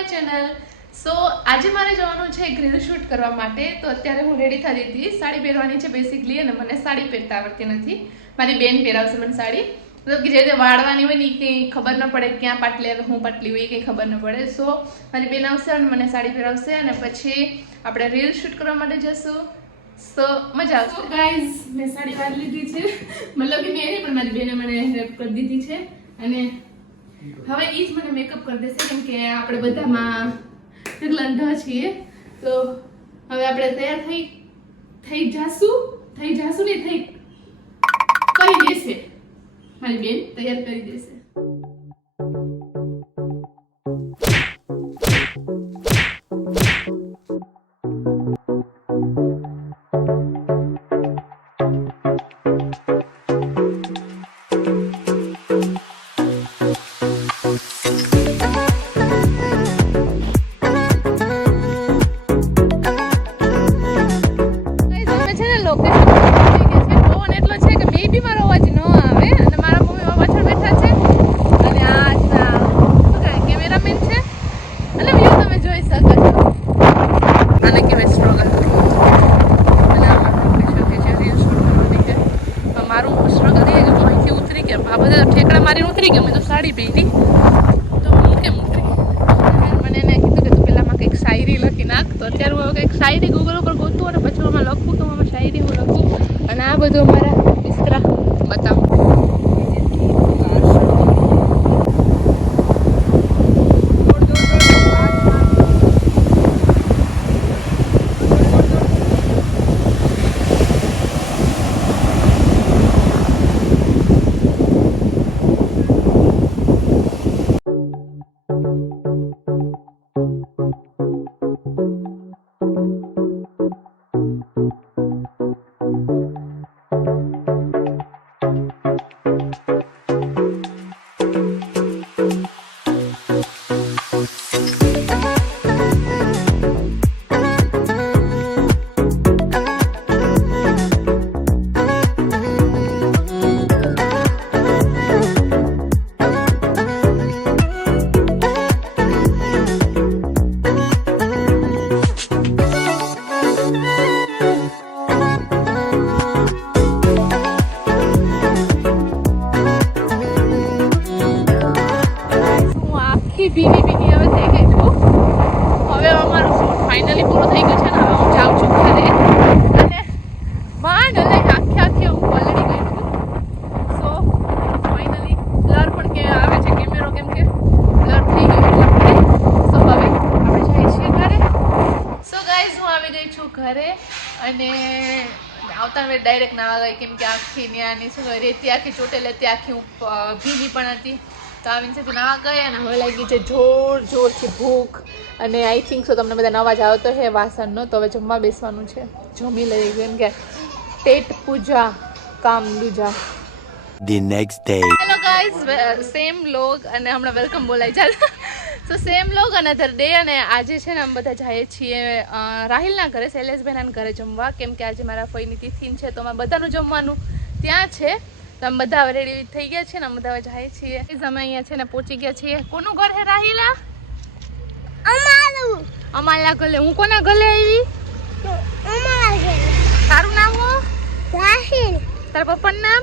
My channel સો આજે મારે જવાનું છે ગ્રીલ શૂટ કરવા માટે. તો અત્યારે હું રેડી થઈ હતી. સાડી પહેરવાની છે બેસિકલી અને મને સાડી પહેરતા આવડતી નથી. મારી બેન પહેરાવશે મને સાડી. મતલબ કે જે વાળવાની હોય ને કંઈ ખબર ન પડે ક્યાં પાટલી આવે, હું પાટલી હોય કંઈ ખબર ન પડે. સો મારી બેન આવશે અને મને સાડી પહેરાવશે અને પછી આપણે રીલ શૂટ કરવા માટે જશું. સો મજા આવશે. ગાઈઝ મેં સાડી વાર લીધી છે. મતલબ કે મેં પણ મારી બેને મને હેલ્પ કરી દીધી છે. અને હવે એ જ મને મેકઅપ કરી દેશે, કેમ કે આપણે બધામાં લંધા છીએ. તો હવે આપણે તૈયાર થઈ થઈ જાશું થઈ જાશું ને થઈ. કરી દેશે. મારી બેન તૈયાર કરી દેશે. બધા ઠેકડા મારીને ઉતરી ગયો. મેં તો સાડી પહેરી. તો હું કેમ ઉતરી? મને એને કીધું કે તું પહેલાંમાં કંઈક શાયરી લખી નાખ. તો અત્યારે હું કંઈક શાયરી ગૂગલ ઉપર ગોતું અને પછી આમાં લખું કે હું શાયરી હું લખું. અને આ બધું મારા આખી ભીની ભીની હવે થઈ ગઈ છું. હવે અમારું શૂટ ફાઇનલી પૂરું થઈ ગયું છે ને, હવે હું જાઉં છું ઘરે. અને માંડ એટલે આખી આખી હું પલળી ગઈ છું. સો ફાઇનલી બ્લર પણ કે આવે છે કેમેરો કેમ કે બ્લર થઈ ગયો એટલે સો હવે આપણે જઈએ છીએ ઘરે. સો ગાઈઝ હું આવી ગઈ છું ઘરે અને આવતા હવે ડાયરેક્ટ નાવા ગઈ, કેમ કે આખી ન્યાની શું રેતી આખી ચોટેલે હતી, આખી ભીની પણ હતી. તો આવીને સીધું નાવા ગઈ અને હવે લાગી છે જોર જોરથી ભૂખ. અને આઈ થિંક સો તમને બધા નવા જ આવતો હે વાસણનો. તો હવે જમવા બેસવાનું છે. જમી લઈએ કેમ કે પેટ પૂજા કામ દુજા. The next day. Hello guys same log અને હમણાં વેલકમ બોલાય ચાલ. તો સેમ લોગ અને અધર ડે અને આજે છે ને અમે બધા જઈએ છીએ રાહિલના ઘરે શૈલેષભાઈના ઘરે જમવા. કેમ કે આજે મારા ફઈની તિથિન છે તો અમે બધાનું જમવાનું ત્યાં છે. તો અમે બધા હવે રેડી થઈ ગયા છે ને અમે બધા જઈએ છીએ. અમે અહીંયા છે ને પહોંચી ગયા છીએ. કોનું ઘર હે રાહિલા? અમારું. અમારા ગલે. હું કોના ગલે આવી? અમારા તારું નામ હું? રાહિલ. તારા પપ્પાનું નામ?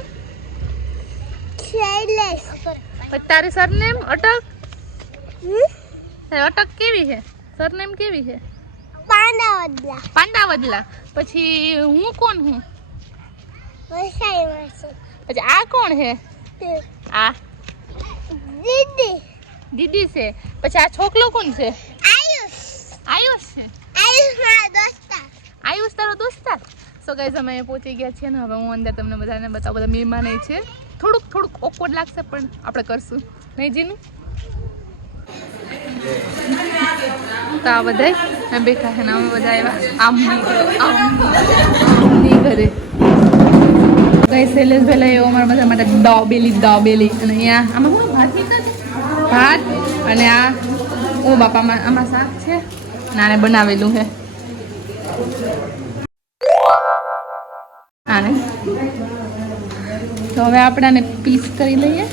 શૈલેષ. તારી સરનેમ? અટક? અટક કેવી છે? સરનેમ કેવી છે? પાંડાવદલા. પાંડાવદલા. પછી હું કોણ હું? વસાઈમાં છે પછી આ કોણ છે? આ. દીદી. દીદી છે. પછી આ છોકલો કોણ છે? આયુષ. આયુષ છે. આયુષ મારો દોસ્તા આયુષ તારો દોસ્તાર? સો ગાઈઝ અમે પહોંચી ગયા છીએ ને હવે હું અંદર તમને બધાને બતાવું બધા મહેમાન છે. થોડુંક થોડુંક ઓકવર્ડ લાગશે પણ આપણે કરશું. નહીં જીનું? તો આ બધા બેઠા છે ને અમે બધા આવ્યા ઘરે આમની ઘરે કઈ સેલેસ લઈ આવ્યો અમારા બધા માટે દાબેલી દાબેલી. અને અહીંયા આમાં શું ભાત લીધા ભાત અને આ, ઓ બાપામાં આમાં શાક છે. નાને બનાવેલું છે. આને. તો હવે આપણે આને પીસ કરી લઈએ.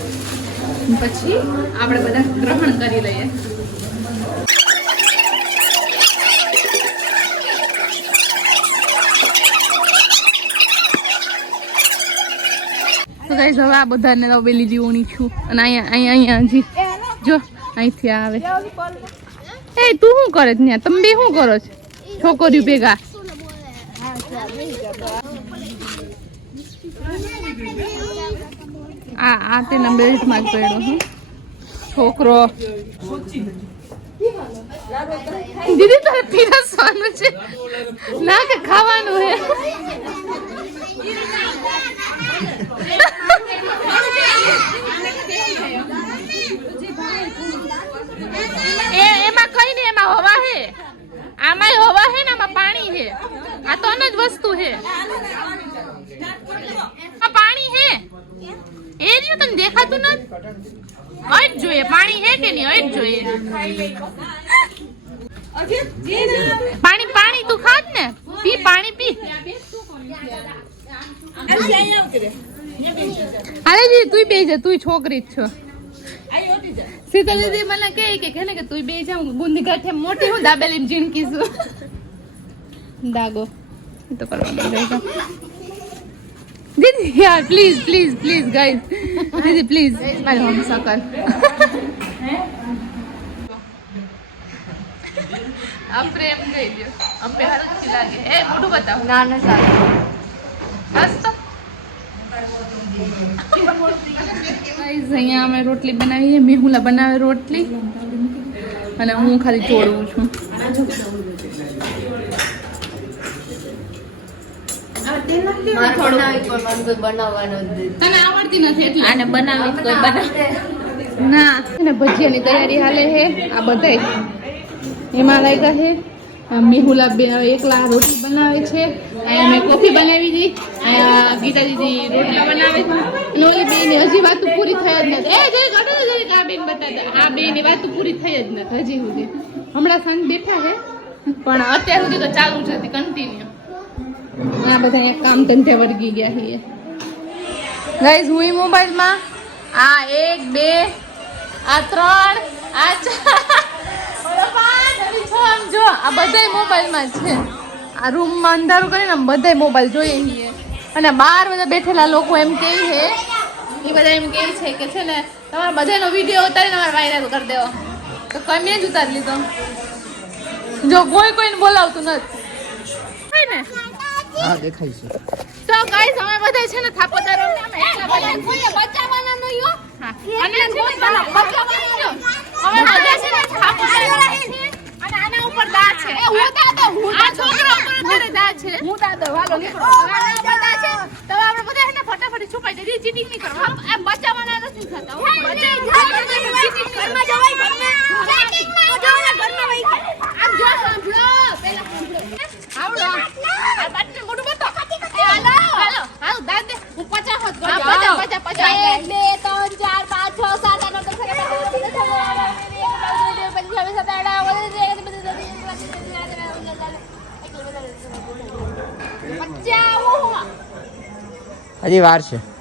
પછી આપણે બધા ગ્રહણ કરી લઈએ. તો ગાઈસ હવે આ બધાને રવેલી જીવણી છું. અને અહીંયા અહીંયા અહીંયા હજી. જો, અહીંથી આવે. એ, તું શું કરે છે ત્યાં? તમે બે શું કરો છો? છોકરીઓ ભેગા. આ આ તેના બેલ્ટમાં જ પડ્યો હું. છોકરો. દીદી, તારે પીરસવાનું છે. ના, કે ખાવાનું હે એ, એમાં કઈ નહીં, એમાં હવા હે. આમાં હવા હે ને આમાં પાણી હે. આ તો અનજ વસ્તુ હે. આ પાણી હે. એ રહ્યું, તને દેખાતું નથી અજ જોઈએ, પાણી હે કે નહીં, અજ જોઈએ. પાણી પાણી તું ખાત ને. પી, પાણી પી. અરે જી તું બે જા તું છોકરી જ છો. શીતલ દીદી મને કહે કે કે ને કે તું બે જા હું બુંદી કાઠે મોટી હું દાબેલી જિંદગી છું. દાગો. તો કરવાનું રહેશે. દીદી યાર પ્લીઝ પ્લીઝ પ્લીઝ ગાઈઝ દીદી પ્લીઝ મારી હોમ સકર આ પ્રેમ ગઈ ગયો. અમ્પે હારું જ લાગે. એ મોઢું બતાવ. ના ના સારું. બસ તો અહીંયા અમે રોટલી બનાવીએ મેહુલા બનાવે રોટલી. અને હું ખાલી ચોડવું છું. તને આવડતી નથી એટલે. બનાવી કોઈ ના. ભજીયાની તૈયારી હાલે હે. આ બધાય એમાં લાગ્યા છે મેહુલા બે એકલા રોટલી બનાવે છે. અહીંયા મેં કોફી બનાવી હતી. ગીતા દીદી રોટલા બનાવે અને બેની હજી વાત પૂરી થઈ જ નથી. એ, જે ઘટો જરીક આ બેન બતાવતા આ બેની વાત પૂરી થઈ જ નથી હજી સુધી. હમણાં સાંજ બેઠા છે. પણ અત્યાર સુધી તો ચાલુ જ હતી કન્ટિન્યુ આ બધા એક કામ ધંધે વળગી ગયા છીએ. ગાઈઝ હું મોબાઈલમાં આ એક, બે, આ ત્રણ, આ ચાર. જો, આ બધાય મોબાઈલમાં છે. આ રૂમમાં અંધારું કરીને બધા મોબાઈલ જોઈએ છીએ અને બહાર બધા બેઠેલા લોકો એમ કહે છે એ બધા એમ કહે છે કે છે ને તમારા બધાનો વીડિયો ઉતારીને અમારે વાયરલ કરી દેવો. તો કમે જ ઉતારી લીધો. જો કોઈ કોઈને બોલાવતું નથી. ને. હા દેખાય છે. તો ગાઈસ અમે બધા છે ને થાપોદારો. ને અમે એટલા બધા છીએ. હા. અને છે ને બચાવવાનો અમે બધા છે ને થાપોદારો. અને આના ઉપર દા છે. આ છોકરો ઉપર અત્યારે દા છે. હું દા ઉપર દા છે. તો હવે આપણે બધા છે ને ફટાફટ છુપાઈ જઈએ ચીટિંગ નહીં કરવા એમ બચાવવાના નથી થતા હો. બચાવ- cheating નહીં આમ જો સાંભળો પહેલા સાંભળો આવડો આ બાટને મોઢું બતાવો. એ હાલો હાલો હાલો દાદ દે હું પચાસ હોત કરજો પચાસ પચાસ પચાસ હજી વાર છે.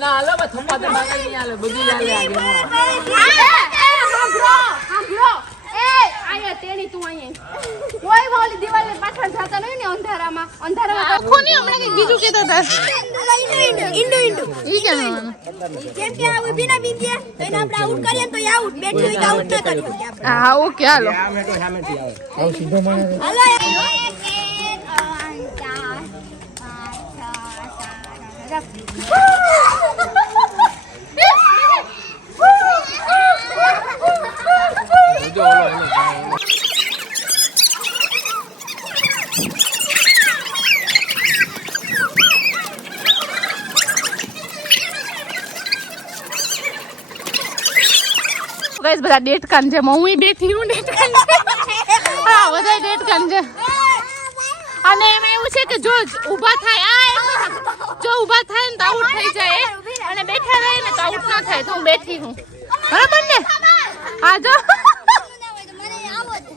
ભાઈ ઈના બસ થપ્પા તો બાગા નહીં હાલે બધી અંધારામાં આગળ આખો નહીં હમણાં કઈ બીજું કહેતા હતા ઇન્ડો ઇન્ડો ઈ કેમ જેમ કે આ ઊભી બીજે એને આપણે આઉટ કરીએ તો આઉટ બેઠી હોય તો આઉટ ના કરીએ આપણે. હા ઓકે હાલો હાલો એક, એક, ત્રણ, ચાર, પાંચ, છ, સાત, આઠ, નવ. ગાઈસ, બધા ડેટ છે. હું બેઠી હું ડેટ છે? હા બધા ડેટ છે. અને એમાં એવું છે કે જો ઊભા થાય, આ જો. ઊભા થાય ને તો આઉટ થઈ જાય અને બેઠા રહે ને તો આઉટ ના થાય, તો હું બેઠી હું. બરાબર ને? હા, જો.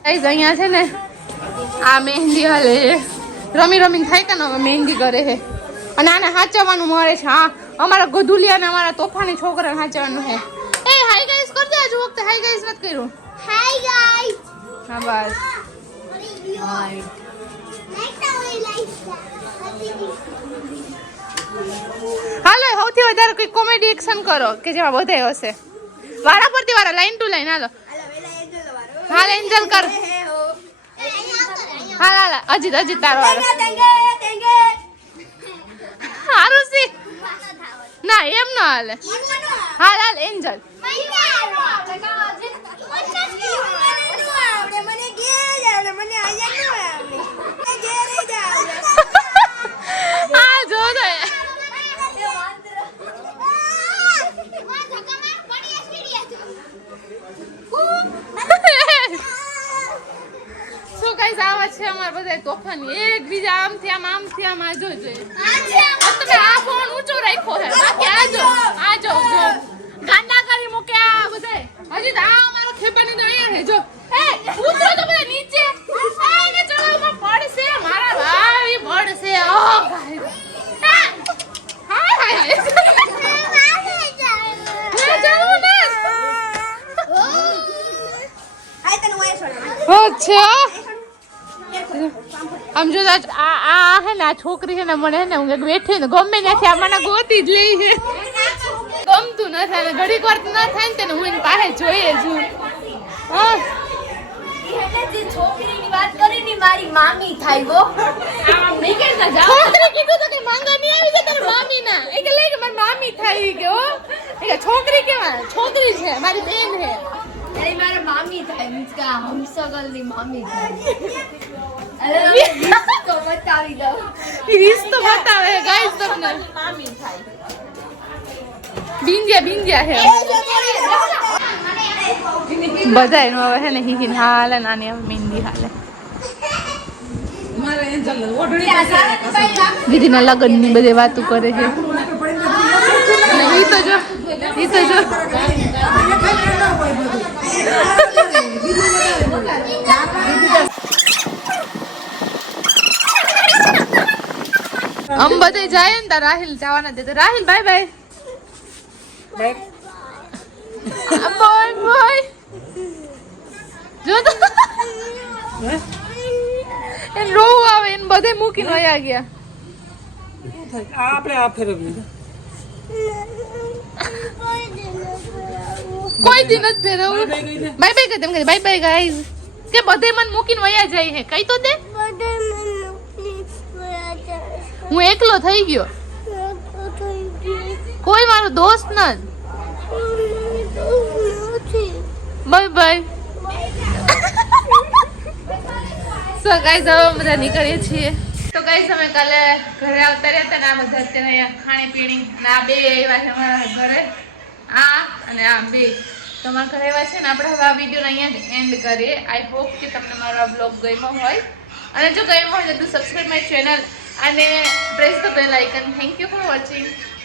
ગાઈસ અહીંયા છે ને આ મહેંદી હાલે છે. રમી રમીને થાય કે ને હવે મહેંદી કરે છે. અને આને સાચવવાનું મળે છે હા. અમારા ગધુલિયા ને અમારા તોફાની છોકરાને સાચવવાનું છે. એ હાઈ ગાઈસ કરજે આજુ વખતે. હાઈ ગાઈસ નથી કર્યું? Hi guys. હા બસ. time હાલો સૌથી વધારે કોઈ કોમેડી એક્શન કરો કે જેમાં વધે હશે? વારા પરથી વારા લાઈન ટુ લાઈન હાલો. હાલો. હાલ એન્જલ કર. હાલ હાલ અજીત અજીત તારો. હારું સી ના એમ ન હાલે. હાલ હાલ એન્જલ. આવડે, મને મને અહીંયા ન આવડે. મને ઘેરે જ આવડે. હા જો તો શું કઈ આવા છે અમારા બધા તોફાન. એકબીજા આમથી આમ આમથી આમ આજો જોજો આ તમે આ ફોન ઊંચો રાખ્યો છે. બાકી આ જો આ જો ગાંડા કરી મૂકે આ બધાય. હજી તો આ અમારો ખેપાની તો અહીંયા જો એ ઉતરો તો બધા નીચે. આ એને ચડવામાં પડશે. મારા ભાઈ પડશે. ઓ ભાઈ. હા હાય હાય હાય. ના આમ જો આ આ હે ને આ છોકરી છે ને મને હે ને હું બેઠી ને ગમે ત્યાંથી આ મને ગોતી જ લઈ છે. ગમતું ન થાય ને ઘડીક વાર ન થાય ને તેને હું એની પાસે જોઈએ છું. હા. છોકરી કીધું તો કે માંગા નહીં આવી છે તારી મામી ના એ કે લઈ કે મારી મામી થાય કે હો. એ કે છોકરી કેવા છોકરી છે મારી બેન છે. મારા મામી થાય મીન્સ કે હમસગલની મામી થાય. તો બતાવી દઉં ઈ રીસ્તો બતાવે. ગાઈસ તમને મામી થાય બિંજ્યા બિંજ્યા છે બધા એનું હવે છે ને હિહિન હાલે નાની હવે મહેંદી હાલે. દીદીના લગ્નની બધી વાતો કરે છે. ઈ તો જો ઈ તો જો. આમ બધે જાય ને તાર રાહિલ જવાના દે તો Rahil bye bye bye bye જો તો. એ રોવું આવે એને બધે મૂકીને વયા ગયા. આપણે આ ફેરવીએ. કોઈ દિન જ ફેરવું બાય બાય કહે તેમ કહે બાય બાય ગાઈઝ કે બધે મને મૂકીને વયા જાય હે? કઈ તો દે. હું એકલો થઈ ગયો. કોઈ મારો દોસ્ત નથી બાય બાય. સો ગાઈઝ હવે અમે બધા નીકળીએ છીએ. તો ગાઈઝ અમે કાલે ઘરે આવતા રહ્યા હતા ને આ બધા અત્યારે અહીંયા ખાણી પીણી ના બે આવ્યા છે અમારા ઘરે. આ અને આ બે. તો અમારા ઘરે આવ્યા છે ને આપણે હવે આ વિડીયોને અહીંયા જ એન્ડ કરીએ. આઈ હોપ કે તમને મારો આ બ્લોગ ગમ્યો હોય. અને જો ગમ્યો હોય તો સબસ્ક્રાઈબ માય ચેનલ અને press the bell icon thank you for watching